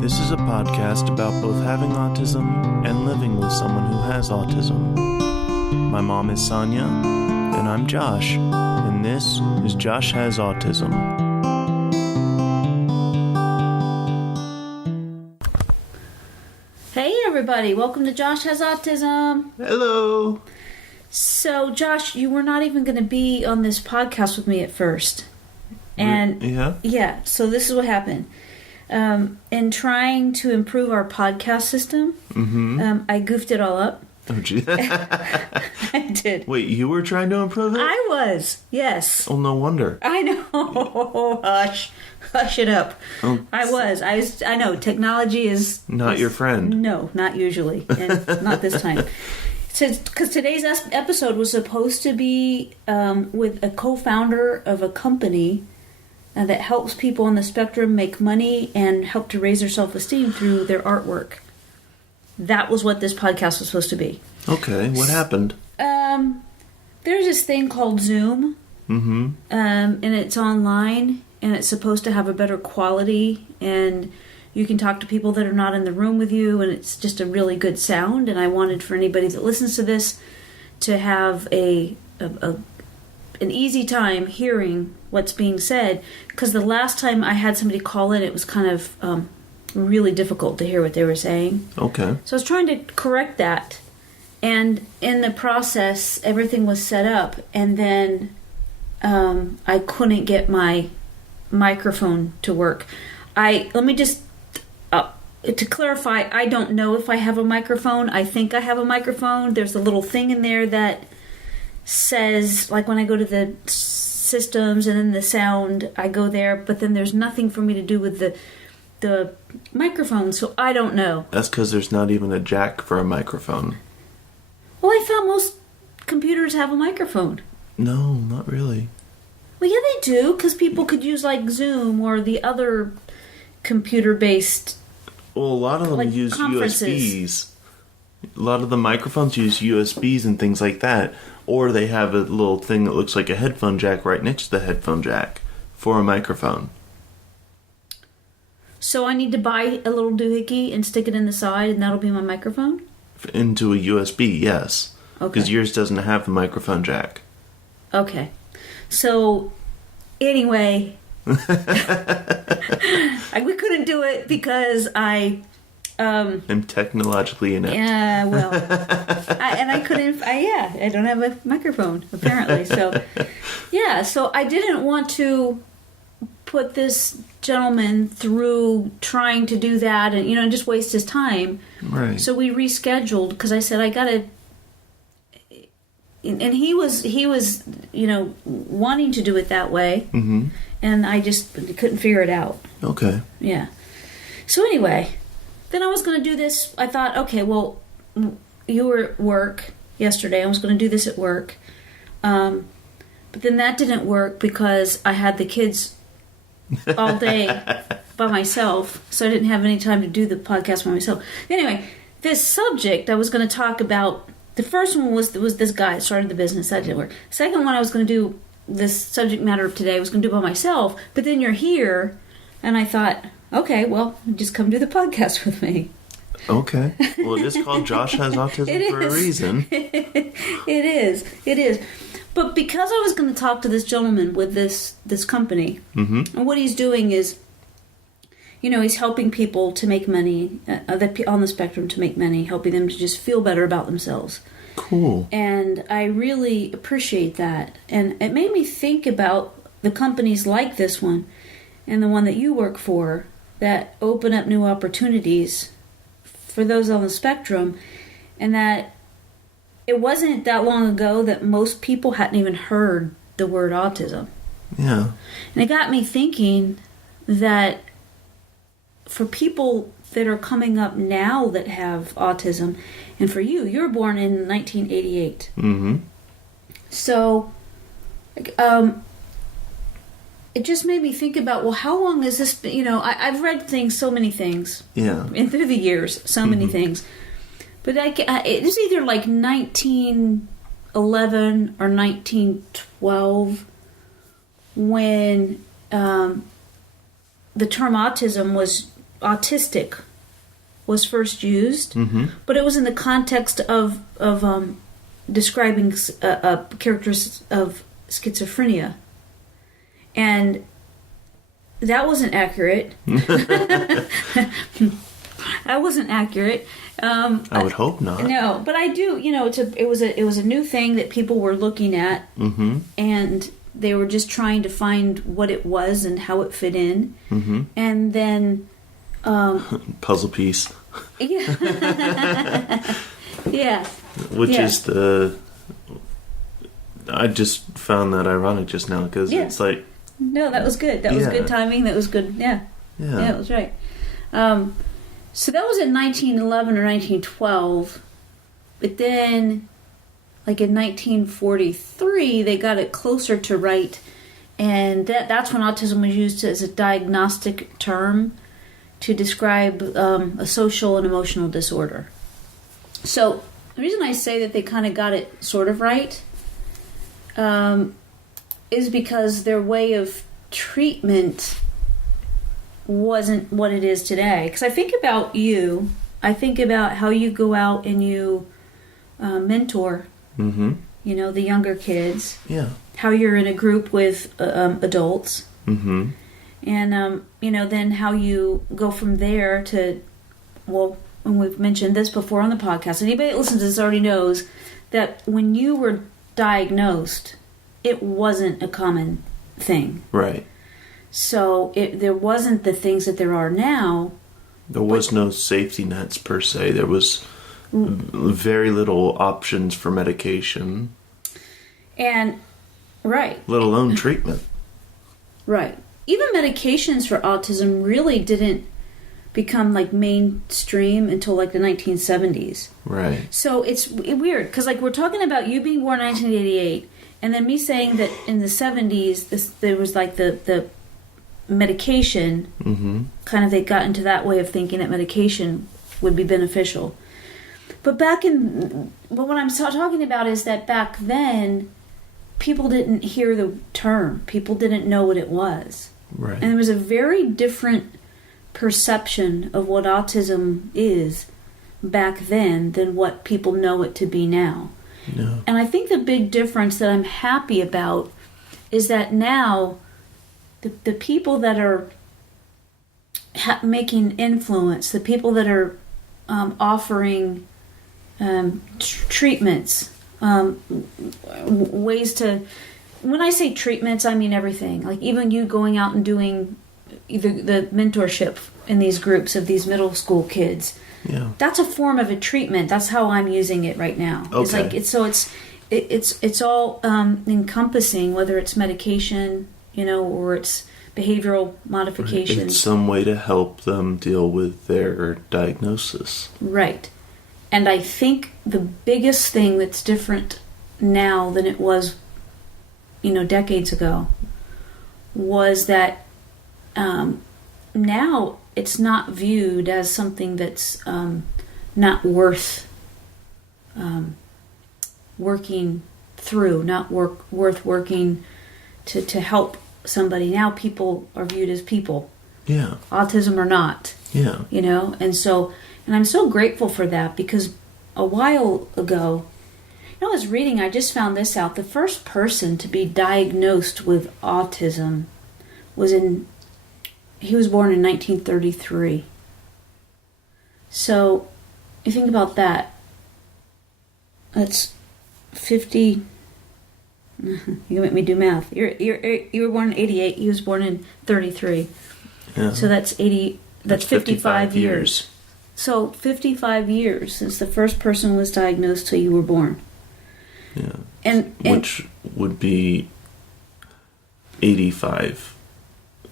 This is a podcast about both having autism and living with someone who has autism. My mom is Sonya, and I'm Josh, and this is Josh Has Autism. Hey everybody, welcome to Josh Has Autism. Hello. So Josh, you were not even going to be on this podcast with me at first. And yeah, so this is what happened. In trying to improve our podcast system, I goofed it all up. Oh, gee. I did. Wait, you were trying to improve it? I was, yes. Oh, no wonder. I know. Hush it up. Oh. I know, technology is... Not your friend. No, not usually, and not this time. Because today's episode was supposed to be with a co-founder of a company that helps people on the spectrum make money and help to raise their self-esteem through their artwork. That was what this podcast was supposed to be. Okay, what happened? There's this thing called Zoom, and it's online, and it's supposed to have a better quality, and you can talk to people that are not in the room with you, and it's just a really good sound. And I wanted for anybody that listens to this to have an easy time hearing what's being said, because the last time I had somebody call in, it was kind of really difficult to hear what they were saying. Okay. So I was trying to correct that, and in the process, everything was set up, and then I couldn't get my microphone to work. Let me just to clarify, I don't know if I have a microphone. I think I have a microphone. There's a little thing in there that says, like when I go to the systems and then the sound, I go there, but then there's nothing for me to do with the microphone, so I don't know. That's because there's not even a jack for a microphone. Well, I thought most computers have a microphone. No, not really. Well, yeah, they do, because people could use like Zoom or the other computer-based. Well, a lot of them like use conferences. USBs. A lot of the microphones use USBs and things like that. Or they have a little thing that looks like a headphone jack right next to the headphone jack for a microphone. So I need to buy a little doohickey and stick it in the side, and that'll be my microphone? Into a USB, yes. Okay. Because yours doesn't have the microphone jack. Okay. So, anyway, we couldn't do it because I'm technologically inept. Yeah, well, I couldn't. I don't have a microphone apparently. So, yeah. So I didn't want to put this gentleman through trying to do that, and just waste his time. Right. So we rescheduled because I said I gotta. And he was wanting to do it that way, and I just couldn't figure it out. Okay. Yeah. So anyway. Then I was going to do this. I thought, okay, well, you were at work yesterday. I was going to do this at work. But then that didn't work because I had the kids all day by myself. So I didn't have any time to do the podcast by myself. Anyway, this subject I was going to talk about, the first one was this guy that started the business. That didn't work. The second one I was going to do, this subject matter of today, I was going to do by myself. But then you're here, and I thought, okay, well, just come do the podcast with me. Okay. Well, it is called Josh Has Autism for a reason. It is. But because I was going to talk to this gentleman with this company, and what he's doing is, he's helping people to make money, on the spectrum to make money, helping them to just feel better about themselves. Cool. And I really appreciate that. And it made me think about the companies like this one and the one that you work for, that open up new opportunities for those on the spectrum, and that it wasn't that long ago that most people hadn't even heard the word autism. Yeah. And it got me thinking that for people that are coming up now that have autism, and for you were born in 1988. So, it just made me think about, well, how long has this been? I've read so many things. Yeah. And through the years, so many things. But it was either like 1911 or 1912 when the term autism was autistic was first used, Mm-hmm. but it was in the context of describing characters of schizophrenia, and that wasn't accurate. That wasn't accurate. I would hope not. No, but I do. It was a new thing that people were looking at, Mm-hmm. and they were just trying to find what it was and how it fit in, Mm-hmm. and then Puzzle piece. yeah, yeah, Which Yeah. is I just found that ironic just now because Yeah. it's like, no, that was good. That was Yeah. good timing. That was good. Yeah, yeah. it was right. So that was in 1911 or 1912, but then, like in 1943, they got it closer to right, and that's when autism was used as a diagnostic term to describe a social and emotional disorder. So the reason I say that they kind of got it sort of right is because their way of treatment wasn't what it is today. Because I think about you, I think about how you go out and you mentor, Mm-hmm. the younger kids, Yeah. how you're in a group with adults, Mm-hmm. and then how you go from there to, and we've mentioned this before on the podcast, anybody that listens to this already knows that when you were diagnosed, it wasn't a common thing. Right. So there wasn't the things that there are now. There was no safety nets per se. There was very little options for medication, And, right, let alone treatment. right. Even medications for autism really didn't become like mainstream until like the 1970s. Right. So it's weird because like we're talking about you being born in 1988, and then me saying that in the 70s there was like the medication, Mm-hmm. kind of they got into that way of thinking that medication would be beneficial. But what I'm talking about is that back then people didn't hear the term, people didn't know what it was, Right. and there was a very different perception of what autism is back then than what people know it to be now. No. And I think the big difference that I'm happy about is that now the people that are making influence, the people that are offering treatments, ways to... When I say treatments, I mean everything. Like even you going out and doing either the mentorship in these groups of these middle school kids. Yeah. That's a form of a treatment. That's how I'm using it right now. It's Okay. like it's all encompassing, whether it's medication, or it's behavioral modifications. It's some way to help them deal with their diagnosis. Right. And I think the biggest thing that's different now than it was, decades ago, was that now it's not viewed as something that's not worth working through, not worth working to help somebody. Now people are viewed as people, Yeah. autism or not, Yeah. and I'm so grateful for that, because a while ago, I was reading, I just found this out, the first person to be diagnosed with autism he was born in 1933. So, you think about that. That's 50. You make me do math. You were born in 88. He was born in 33. Yeah. So that's 80. That's 55 years. So 55 years since the first person was diagnosed till you were born. Yeah. And Which would be 85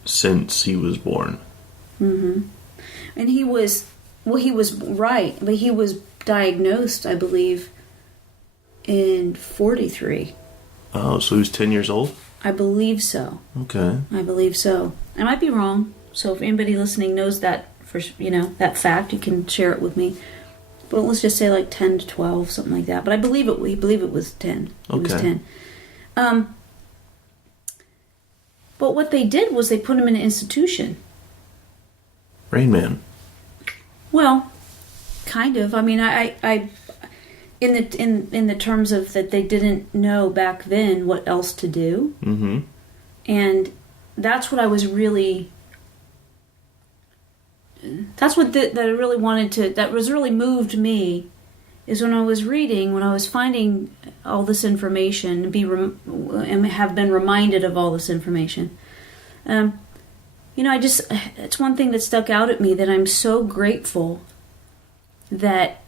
since he was born. Mm-hmm. And he was right, but he was diagnosed, I believe, in 43. Oh, so he was 10 years old? I believe so. Okay. I believe so. I might be wrong. So if anybody listening knows that that fact, you can share it with me. But let's just say like 10 to 12, something like that. But I believe it. We believe it was 10. It was 10. But what they did was they put him in an institution. Rain Man. Well, kind of. I mean, I in the terms of that they didn't know back then what else to do. Mm-hmm. And that's what I was really... That's what that I really wanted to... That was really moved me, is when I was reading, when I was finding all this information, and have been reminded of all this information. It's one thing that stuck out at me, that I'm so grateful that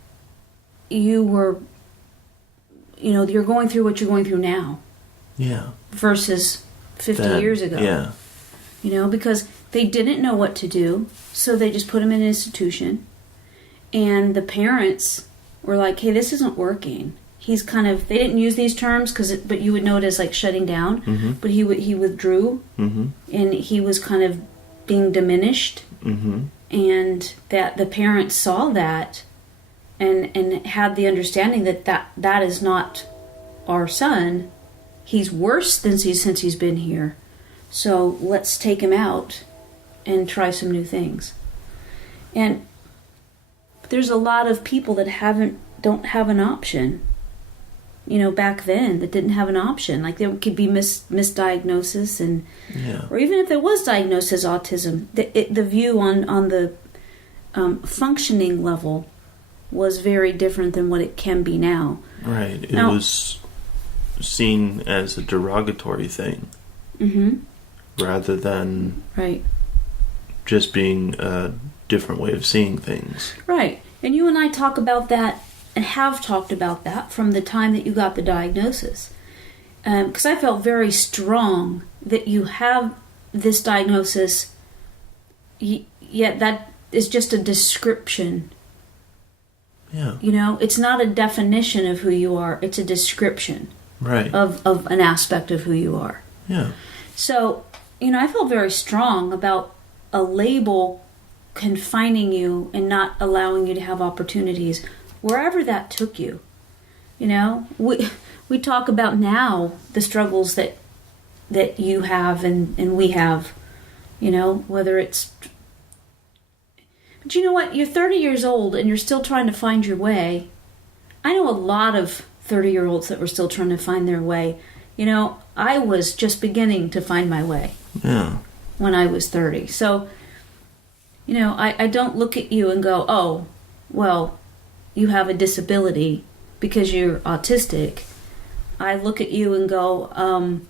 you were, you're going through what you're going through now. Yeah. Versus 50 years ago. Yeah. Because they didn't know what to do, so they just put him in an institution. And the parents were like, hey, this isn't working. He's kind of, they didn't use these terms, but you would know it as like shutting down. Mm-hmm. But he withdrew, mm-hmm. and he was kind of being diminished. Mm-hmm. And that the parents saw that and had the understanding that is not our son. He's worse since he's been here. So let's take him out and try some new things. And there's a lot of people that don't have an option. Back then, that didn't have an option. Like, there could be misdiagnosis, and or even if there was diagnosis autism, the view on the functioning level was very different than what it can be now. Right. It was seen as a derogatory thing. Mm-hmm. Rather than right. just being a different way of seeing things. Right. And you and I talk about that, and have talked about that from the time that you got the diagnosis. Because I felt very strong that you have this diagnosis, yet that is just a description. Yeah. It's not a definition of who you are. It's a description. Right. Of an aspect of who you are. Yeah. So, I felt very strong about a label confining you and not allowing you to have opportunities wherever that took you. We talk about now the struggles that you have and we have, whether it's... But you know what? You're 30 years old and you're still trying to find your way. I know a lot of 30-year-olds that were still trying to find their way. I was just beginning to find my way. Yeah. When I was 30. So, I don't look at you and go, oh, well, you have a disability because you're autistic. I look at you and go,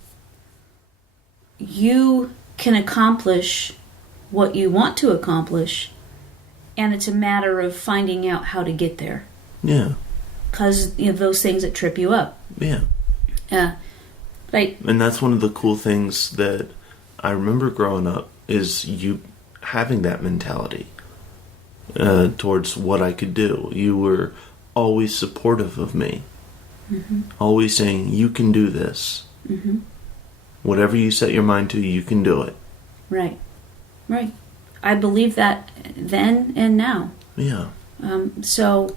you can accomplish what you want to accomplish, and it's a matter of finding out how to get there. Yeah. Because those things that trip you up. Yeah. Right. And that's one of the cool things that I remember growing up, is you having that mentality towards what I could do. You were always supportive of me. Mm-hmm. Always saying, you can do this. Mm-hmm. Whatever you set your mind to, you can do it. Right. Right. I believe that then and now. Yeah. So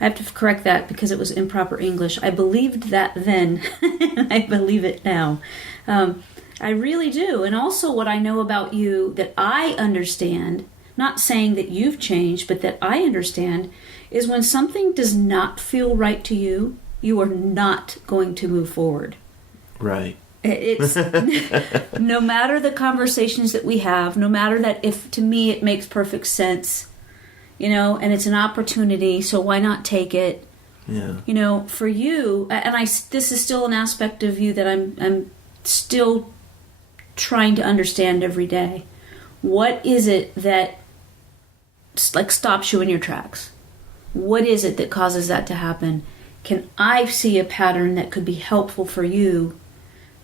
I have to correct that because it was improper English. I believed that then, and I believe it now. I really do. And also what I know about you that I understand, not saying that you've changed, but that I understand, is when something does not feel right to you, you are not going to move forward. Right. It's no matter the conversations that we have, no matter that, if to me it makes perfect sense, and it's an opportunity, so why not take it? Yeah. For you, and this is still an aspect of you that I'm still trying to understand every day. What is it that stops you in your tracks? What is it that causes that to happen? Can I see a pattern that could be helpful for you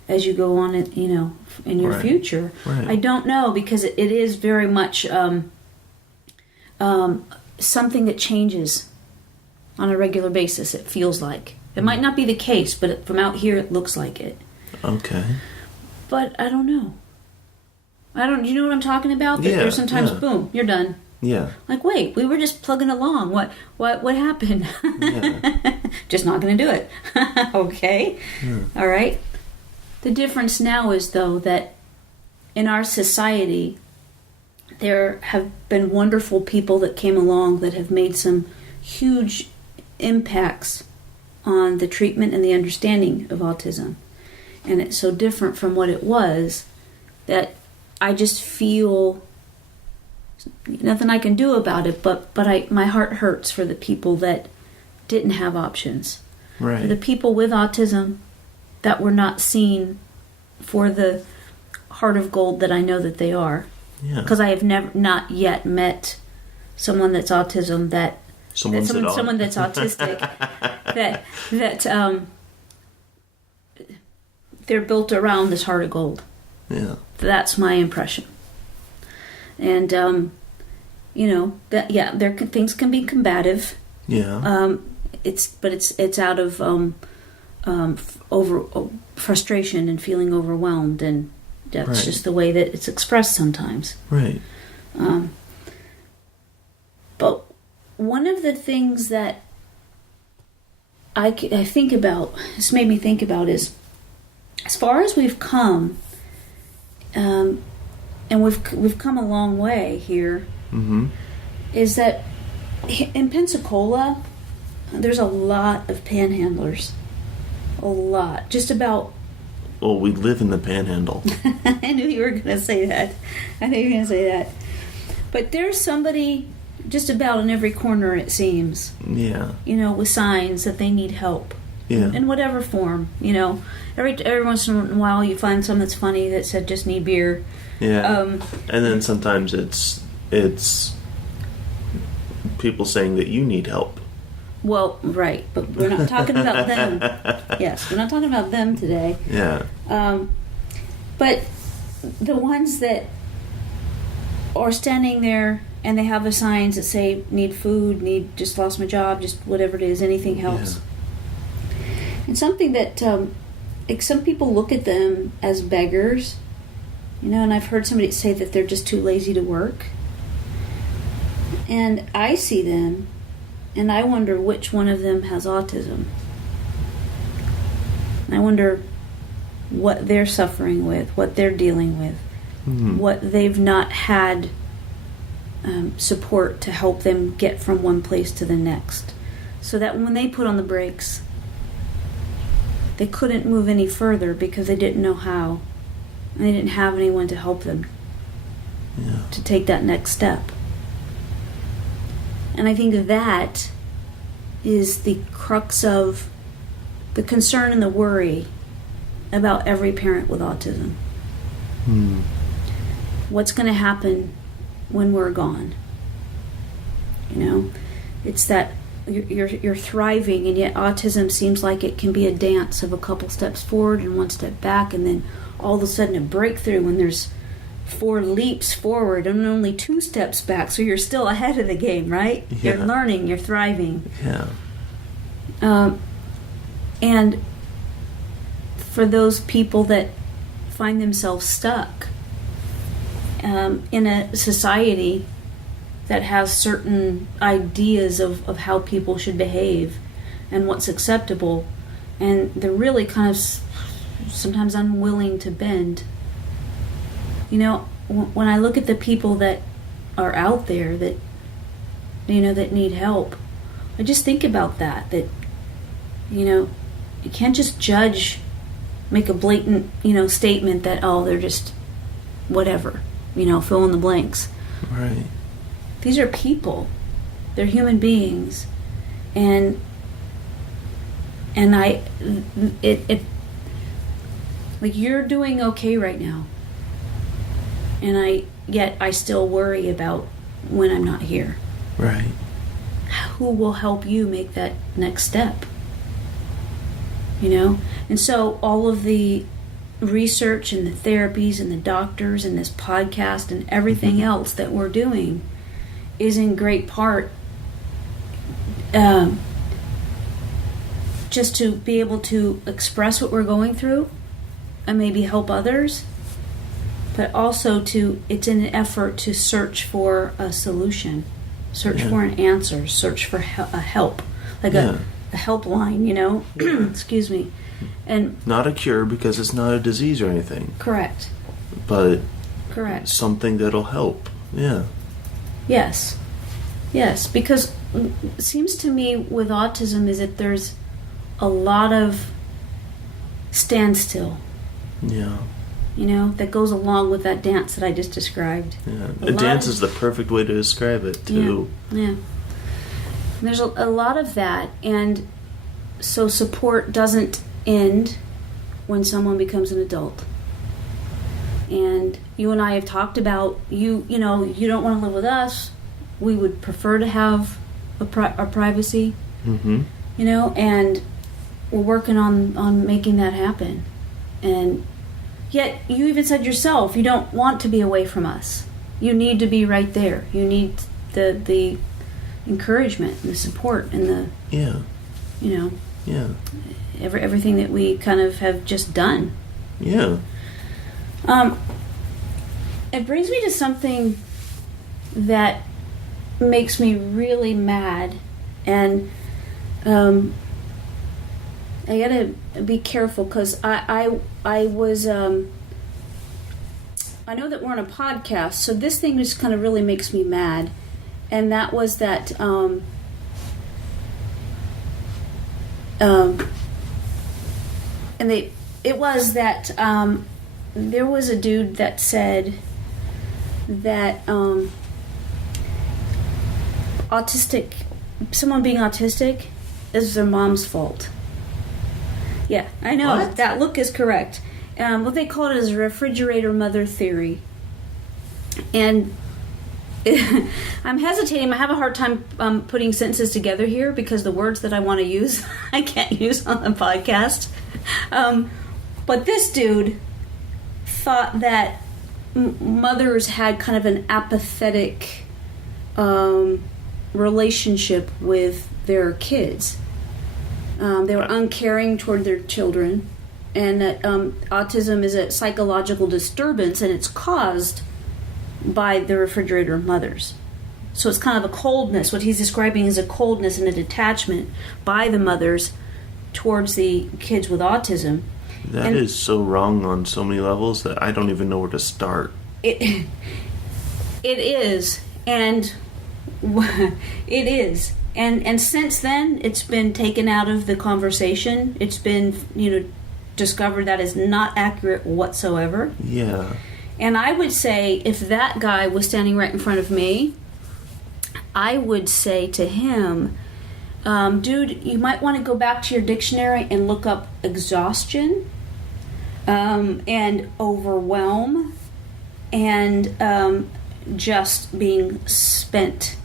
as you go on, in your future? Right. I don't know, because it is very much something that changes on a regular basis. It feels like it might not be the case, but from out here, it looks like it. Okay. But I don't know. You know what I'm talking about? That there's sometimes, boom, you're done. Yeah. Like, wait, we were just plugging along. What happened? Yeah. Just not going to do it. Okay. Yeah. All right. The difference now is, though, that in our society, there have been wonderful people that came along that have made some huge impacts on the treatment and the understanding of autism. And it's so different from what it was that I just feel nothing I can do about it, but my heart hurts for the people that didn't have options. Right. For the people with autism that were not seen for the heart of gold that I know that they are. Yeah. Because I have not yet met someone that's autism someone that's autistic that they're built around this heart of gold. Yeah. That's my impression. And things can be combative. Yeah. It's out of frustration and feeling overwhelmed, and that's just the way that it's expressed sometimes. Right. But one of the things that I think about, this made me think about, is as far as we've come, and we've come a long way here, is that in Pensacola, there's a lot of panhandlers. A lot. Just about. Well, we live in the panhandle. I knew you were going to say that. But there's somebody just about in every corner, it seems. Yeah. With signs that they need help. Yeah. In whatever form. Every once in a while you find some that's funny that said just need beer. Yeah. And then sometimes it's people saying that you need help. Well, right, but we're not talking about them. Yes, we're not talking about them today. Yeah. But the ones that are standing there and they have the signs that say need food, just lost my job, just whatever it is, anything helps. Yeah. And something that some people look at them as beggars, and I've heard somebody say that they're just too lazy to work. And I see them, and I wonder which one of them has autism. And I wonder what they're suffering with, what they're dealing with, what they've not had support to help them get from one place to the next. So that when they put on the brakes, they couldn't move any further because they didn't know how. And they didn't have anyone to help them to take that next step. And I think that is the crux of the concern and the worry about every parent with autism. What's going to happen when we're gone? It's that you're thriving, and yet autism seems like it can be a dance of a couple steps forward and one step back, and then all of a sudden a breakthrough when there's 4 leaps forward and only 2 steps back, so you're still ahead of the game, right? Yeah. You're learning, you're thriving. Yeah. And for those people that find themselves stuck in a society that has certain ideas of how people should behave and what's acceptable, and they're really kind of sometimes unwilling to bend. When I look at the people that are out there that that need help, I just think about that you can't just make a blatant statement that they're just whatever, fill in the blanks. Right. These are people. They're human beings, and it like you're doing okay right now, and yet I still worry about when I'm not here. Right. Who will help you make that next step? And so all of the research and the therapies and the doctors and this podcast and everything else that we're doing is in great part just to be able to express what we're going through and maybe help others, but also it's an effort to search for a solution, search for an answer, search for a help, like a helpline, excuse me. And not a cure, because it's not a disease or anything. Correct. But correct. Something that'll help. Yeah. Yes. Yes, because it seems to me with autism is that there's a lot of standstill. Yeah. That goes along with that dance that I just described. Yeah. A dance is the perfect way to describe it, too. Yeah. There's a lot of that, and so support doesn't end when someone becomes an adult. And you and I have talked about, you don't want to live with us. We would prefer to have our privacy. Mm-hmm. And we're working on making that happen. And yet, you even said yourself, you don't want to be away from us. You need to be right there. You need the encouragement and the support and the everything that we kind of have just done. Yeah. It brings me to something that makes me really mad, and I gotta be careful because I was I know that we're on a podcast, so this thing just kind of really makes me mad, and that was that there was a dude that said that someone being autistic is their mom's fault. Yeah, I know. What? That look is correct. What they call it is a refrigerator mother theory. And I'm hesitating. I have a hard time putting sentences together here because the words that I want to use, I can't use on the podcast. But this dude thought that mothers had kind of an apathetic relationship with their kids. They were uncaring toward their children, and that autism is a psychological disturbance, and it's caused by the refrigerator mothers. So it's kind of a coldness. What he's describing is a coldness and a detachment by the mothers towards the kids with autism. That is so wrong on so many levels that I don't even know where to start. It is, and it is. And since then, it's been taken out of the conversation. It's been, discovered that is not accurate whatsoever. Yeah. And I would say if that guy was standing right in front of me, I would say to him, dude, you might want to go back to your dictionary and look up exhaustion and overwhelm and just being spent.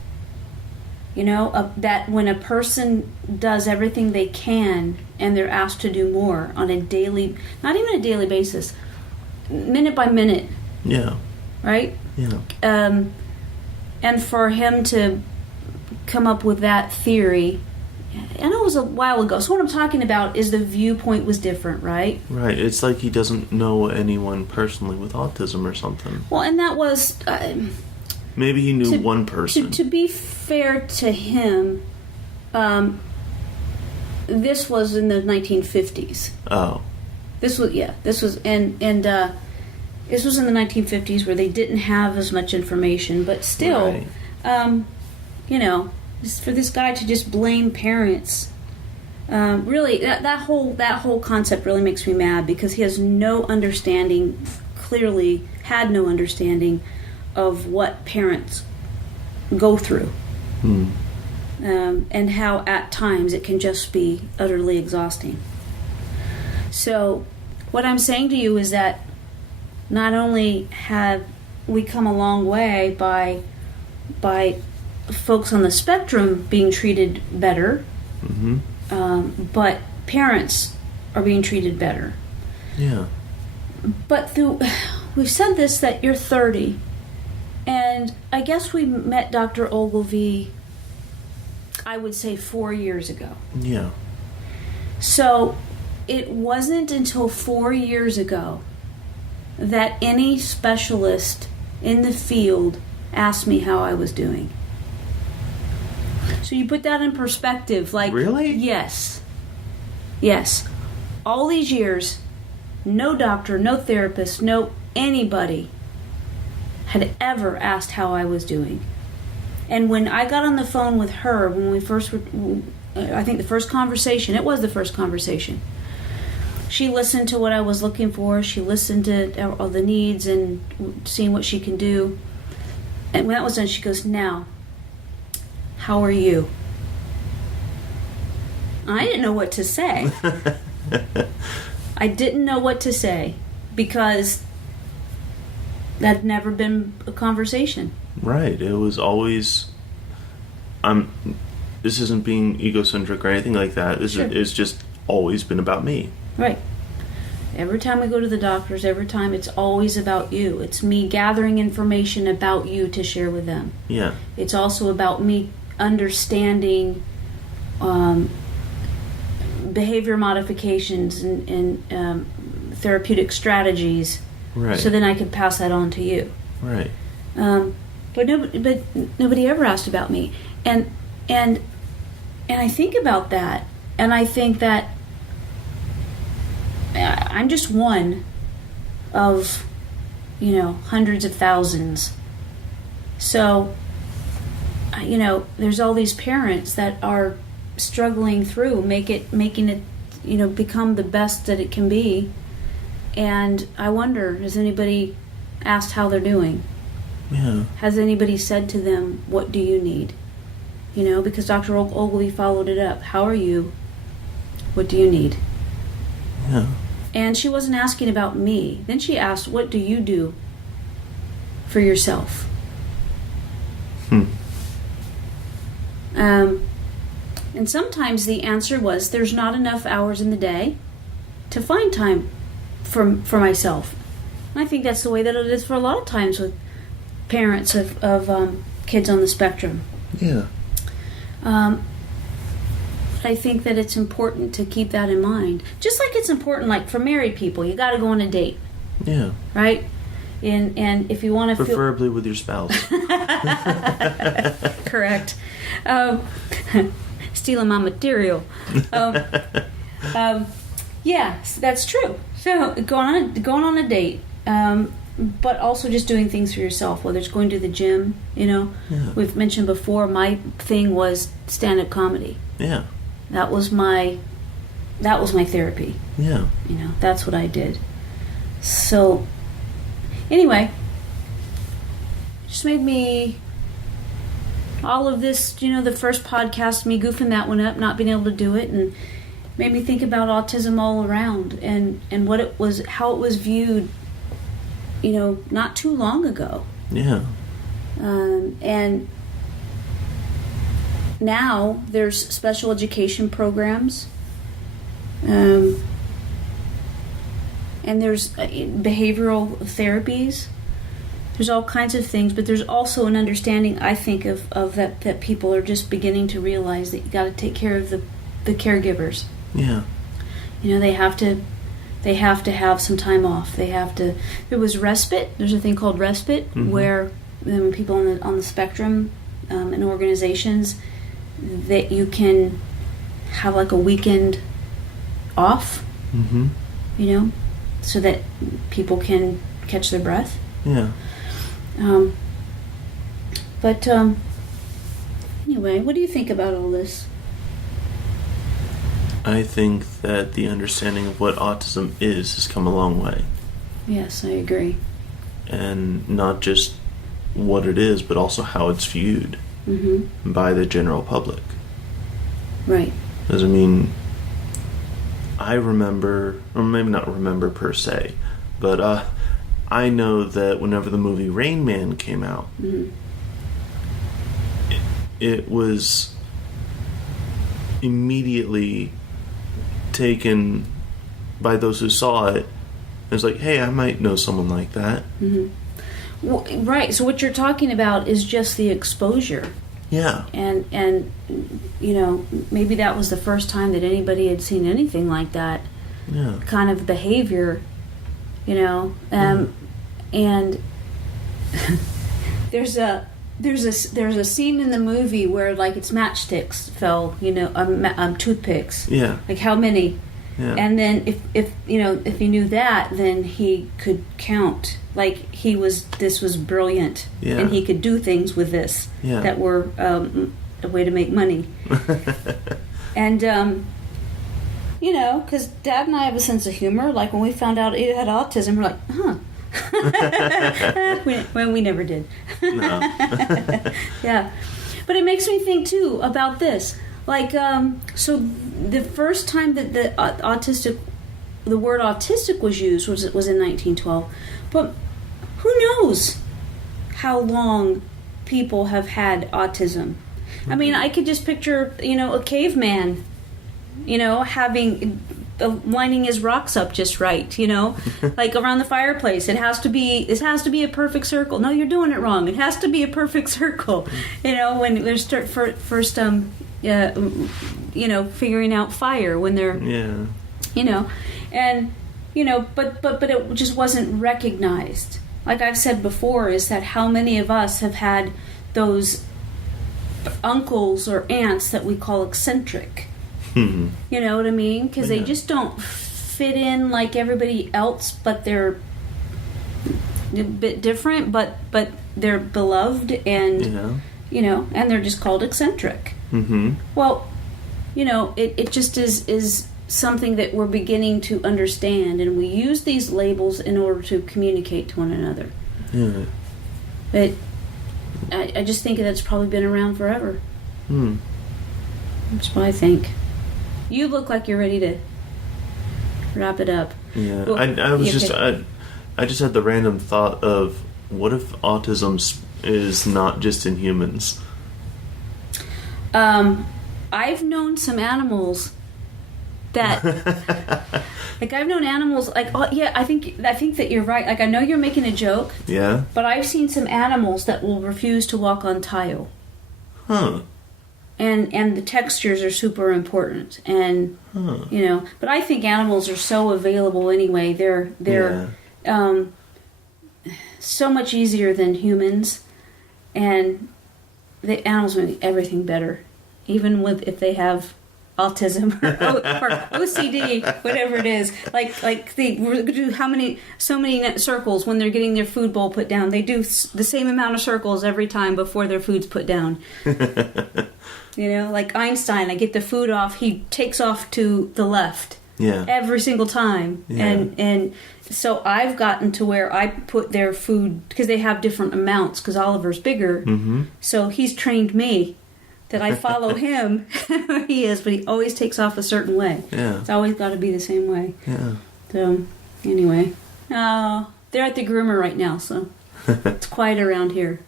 That when a person does everything they can and they're asked to do more on a daily, not even a daily basis, minute by minute. Yeah. Right? Yeah. And for him to come up with that theory, I know it was a while ago. So what I'm talking about is the viewpoint was different, right? Right. It's like he doesn't know anyone personally with autism or something. Well, and that was... maybe he knew one person. To be fair to him, this was in the 1950s. Oh. This was in the 1950s where they didn't have as much information, but still, right. For this guy to just blame parents, really, that whole concept really makes me mad because he has no understanding, clearly had no understanding of what parents go through. And how at times it can just be utterly exhausting. So what I'm saying to you is that not only have we come a long way by folks on the spectrum being treated better, but parents are being treated better. Yeah. But we've said this, that you're 30, and I guess we met Dr. Ogilvy, I would say 4 years ago. Yeah. So it wasn't until 4 years ago that any specialist in the field asked me how I was doing. So you put that in perspective, like... Really? Yes. All these years, no doctor, no therapist, no anybody had ever asked how I was doing. And when I got on the phone with her, when we first were, I think the first conversation, it was the first conversation. She listened to what I was looking for. She listened to all the needs and seeing what she can do. And when that was done, she goes, "Now, how are you?" I didn't know what to say. I didn't know what to say because that had never been a conversation. Right. It was always, this isn't being egocentric or anything like that. It's just always been about me. Right. Every time we go to the doctors, every time, it's always about you. It's me gathering information about you to share with them. Yeah. It's also about me understanding behavior modifications and therapeutic strategies, right. So then I could pass that on to you. Right. But nobody ever asked about me, and I think about that, and I think that I'm just one of, hundreds of thousands. So, there's all these parents that are struggling through, making it, become the best that it can be. And I wonder, has anybody asked how they're doing? Yeah. Has anybody said to them, "What do you need?" Because Dr. Ogilvy followed it up. "How are you? What do you need?" Yeah. And she wasn't asking about me. Then she asked, "What do you do for yourself?" And sometimes the answer was, there's not enough hours in the day to find time for myself. And I think that's the way that it is for a lot of times with parents of kids on the spectrum. Yeah. I think that it's important to keep that in mind. Just like it's important, like for married people, you got to go on a date. Yeah. Right? And if you want to preferably with your spouse. Correct. Stealing my material. Yes, that's true. So going on a date, but also just doing things for yourself, whether it's going to the gym. Yeah. We've mentioned before, my thing was stand-up comedy. Yeah. That was my therapy. Yeah. That's what I did. So anyway, just made me, all of this, the first podcast, me goofing that one up, not being able to do it, and made me think about autism all around and what it was, how it was viewed, not too long ago. Yeah. And now there's special education programs, and there's behavioral therapies. There's all kinds of things, but there's also an understanding, I think, of that people are just beginning to realize that you got to take care of the caregivers. Yeah. They have to have some time off. There was respite. There's a thing called respite, mm-hmm. where people on the spectrum in organizations, that you can have like a weekend off, mm-hmm. So that people can catch their breath. Yeah. But anyway, what do you think about all this? I think that the understanding of what autism is has come a long way. Yes, I agree. And not just what it is, but also how it's viewed, mm-hmm. by the general public. Right. Because, I remember, or maybe not remember per se, but I know that whenever the movie Rain Man came out, mm-hmm. it was immediately taken by those who saw it. It was like, hey, I might know someone like that. Mm-hmm. Well, right. So what you're talking about is just the exposure. Yeah. And maybe that was the first time that anybody had seen anything like that. Yeah. Kind of behavior, and there's a scene in the movie where like it's matchsticks fell, toothpicks. Yeah. Like how many? Yeah. And then if he knew that, then he could count. Like this was brilliant, Yeah. and he could do things with this that were a way to make money. And because Dad and I have a sense of humor. Like when we found out he had autism, we're like, huh. we never did. No. Yeah, but it makes me think too about this. Like, so the first time that the word autistic was used was in 1912. But who knows how long people have had autism? I mean, I could just picture, a caveman, having lining his rocks up just right, like around the fireplace. It has to be a perfect circle. No, you're doing it wrong. It has to be a perfect circle. When they start first figuring out fire when they're and but it just wasn't recognized. Like I've said before, is that how many of us have had those uncles or aunts that we call eccentric. You know what I mean? Because they just don't fit in like everybody else, but they're a bit different, but they're beloved, and and they're just called eccentric. Well, it just is something that we're beginning to understand, and we use these labels in order to communicate to one another. But I just think that's probably been around forever. That's what I think. You look like you're ready to wrap it up. Yeah, Well, I just had the random thought of, what if autism is not just in humans? I've known some animals that like I've known animals like, oh yeah, I think that you're right. Like I know you're making a joke. Yeah. But I've seen some animals that will refuse to walk on tile. Huh. And the textures are super important, and but I think animals are so available anyway. They're so much easier than humans, and the animals make everything better, even if they have autism or OCD, whatever it is. Like they do so many circles when they're getting their food bowl put down. They do the same amount of circles every time before their food's put down. Like Einstein, I get the food off, he takes off to the left. Yeah. Every single time. Yeah. And so I've gotten to where I put their food, because they have different amounts, because Oliver's bigger. So he's trained me that I follow him where he is, but he always takes off a certain way. Yeah. It's always got to be the same way. Yeah. So, anyway. They're at the groomer right now, so it's quiet around here.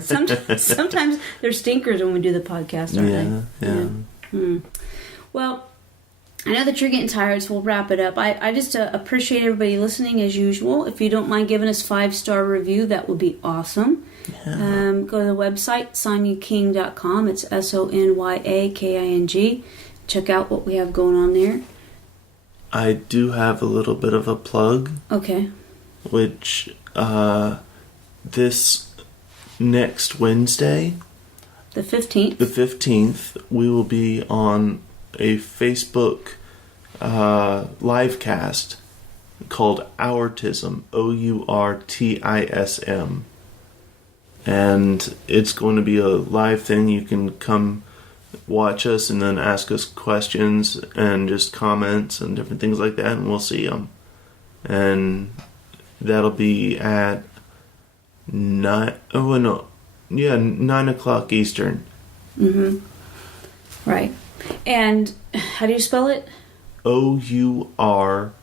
Sometimes they're stinkers when we do the podcast, aren't they? Yeah. Well, I know that you're getting tired, so we'll wrap it up. I just appreciate everybody listening as usual. If you don't mind giving us 5-star review, that would be awesome. Yeah. Go to the website, sonyaking.com. It's SONYAKING. Check out what we have going on there. I do have a little bit of a plug. Okay. Which, this next Wednesday, the 15th, we will be on a Facebook live cast called Autism, OURTISM. And it's going to be a live thing. You can come watch us and then ask us questions and just comments and different things like that, and we'll see them. And that'll be at 9 o'clock Eastern. Right. And how do you spell it? OURTISM.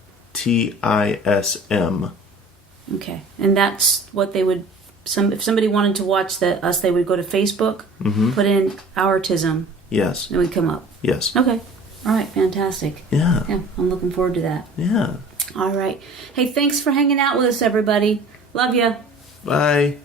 Okay. And that's what they would... if somebody wanted to watch us, they would go to Facebook, put in Autism. Yes. And it would come up. Yes. Okay. All right. Fantastic. Yeah. Yeah. I'm looking forward to that. Yeah. All right. Hey, thanks for hanging out with us, everybody. Love ya. Bye.